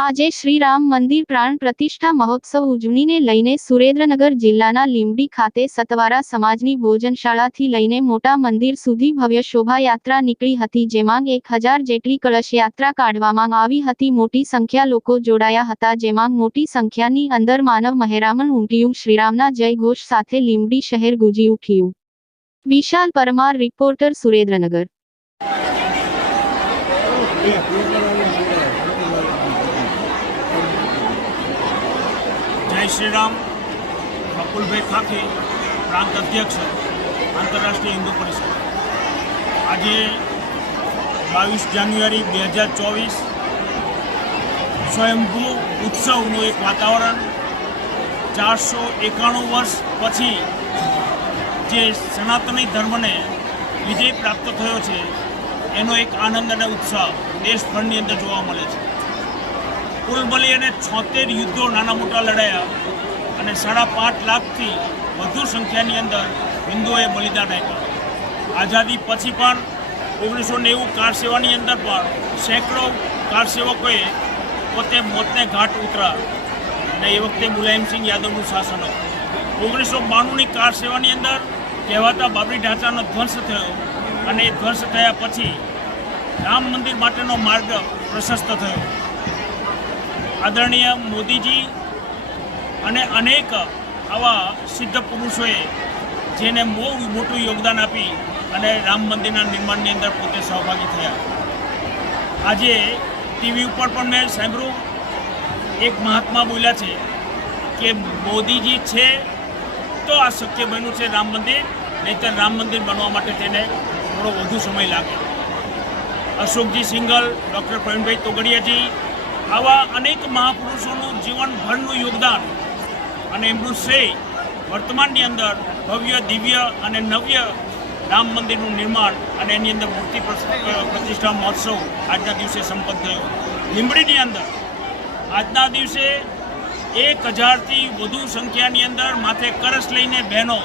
આજે શ્રીરામ મંદિર પ્રાણ પ્રતિષ્ઠા મહોત્સવ ઉજવણીને લઈને સુરેન્દ્રનગર જિલ્લાના લીંબડી ખાતે સતવારા સમાજની ભોજનશાળાથી લઈને મોટા મંદિર સુધી ભવ્ય શોભાયાત્રા નીકળી હતી, જેમાં 1000 જેટલી કળશ યાત્રા કાઢવામાં આવી હતી। મોટી સંખ્યા લોકો જોડાયા હતા, જેમાં મોટી સંખ્યાની અંદર માનવ મહેરામણ ઉમટ્યું। શ્રીરામના જય ઘોષ સાથે લીંબડી શહેર ગુંજી ઉઠ્યું। વિશાલ પરમાર, રિપોર્ટર, સુરેન્દ્રનગર। जय श्री राम। बकुल भाई खाखी, प्रांत अध्यक्ष, आंतरराष्ट्रीय हिंदू परिषद। आज 22 जान्युआरी 2024 स्वयंभू उत्सवનું એક વાતાવરણ 491 વર્ષ પછી જે સનાતની ધર્મને વિજય પ્રાપ્ત થયો છે એનો એક આનંદ અને ઉત્સાહ દેશભરની અંદર જોવા મળે છે। કુલ મળી અને 76 યુદ્ધો નાના મોટા લડાયા અને 5.5 લાખથી વધુ સંખ્યાની અંદર હિન્દુઓએ બલિદાન આપ્યા। આઝાદી પછી પણ 1990 કાર સેવાની અંદર પણ સેંકડો કાર સેવકોએ પોતે મોતને ઘાટ ઉતરા અને એ વખતે મુલાયમસિંહ યાદવનું શાસન હતું। 1992ની કાર સેવાની અંદર કહેવાતા બાબરી ઢાંચાનો ધ્વંસ થયો અને એ ધ્વંસ થયા પછી રામ મંદિર માટેનો માર્ગ પ્રશસ્ત થયો। આદરણીય મોદીજી અને અનેક આવા સિદ્ધ પુરુષોએ જેને બહુ મોટું યોગદાન આપી અને રામ મંદિરના નિર્માણની અંદર પોતે સહભાગી થયા। આજે ટીવી ઉપર પણ મેં સાંભળ્યું, એક મહાત્મા બોલ્યા છે કે મોદીજી છે તો આ શક્ય બન્યું છે રામ મંદિર, નહીંતર રામ મંદિર બનવા માટે તેને થોડો વધુ સમય લાગે। અશોકજી સિંઘલ, ડૉક્ટર પ્રવીણભાઈ તોગડિયાજી, આવા અનેક મહાપુરુષોનું જીવનભરનું યોગદાન અને એમનું શ્રેય વર્તમાનની અંદર ભવ્ય, દિવ્ય અને નવ્ય રામ મંદિરનું નિર્માણ અને એની અંદર મૂર્તિ પ્રતિષ્ઠા મહોત્સવ આજના દિવસે સંપન્ન થયો। લીંબડીની અંદર આજના દિવસે 1000થી વધુ સંખ્યાની અંદર માથે કળશ લઈને બહેનો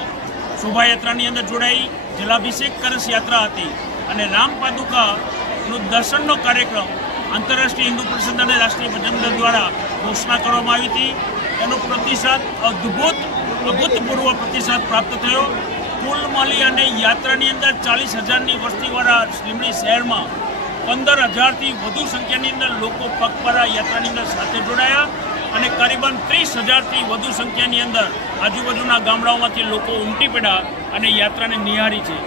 શોભાયાત્રાની અંદર જોડાઈ। જલાભિષેક કળશ યાત્રા હતી અને રામ પાદુકાનું દર્શનનો કાર્યક્રમ આંતરરાષ્ટ્રીય હિન્દુ પરિષદ અને રાષ્ટ્રીય ભજન દળ દ્વારા ઘોષણા કરવામાં આવી હતી। એનો પ્રતિસાદ અભૂતપૂર્વ પ્રતિસાદ પ્રાપ્ત થયો। કુલ મળી અને યાત્રાની અંદર 40,000ની વસ્તીવાળા લીંબડી શહેરમાં 15,000થી વધુ સંખ્યાની અંદર લોકો પગપાળા યાત્રાની અંદર સાથે જોડાયા અને કરીબન 30,000થી વધુ સંખ્યાની અંદર આજુબાજુના ગામડાઓમાંથી લોકો ઉમટી પડ્યા અને યાત્રાને નિહાળી છે।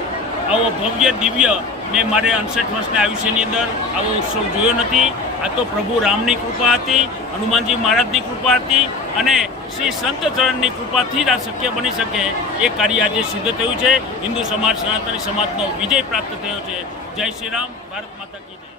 આવો ભવ્ય, દિવ્ય મેં મારે 69 વર્ષના આયુષ્યની અંદર આવો ઉત્સવ જોયો નથી। આ તો પ્રભુ રામની કૃપા હતી, હનુમાનજી મહારાજની કૃપા હતી અને શ્રી સંત ચરણની કૃપાથી જ આ શક્ય બની શકે। એ કાર્ય આજે સિદ્ધ થયું છે। હિન્દુ સમાજ, સનાતની સમાજનો વિજય પ્રાપ્ત થયો છે। જય શ્રી રામ, ભારત માતા કી જય।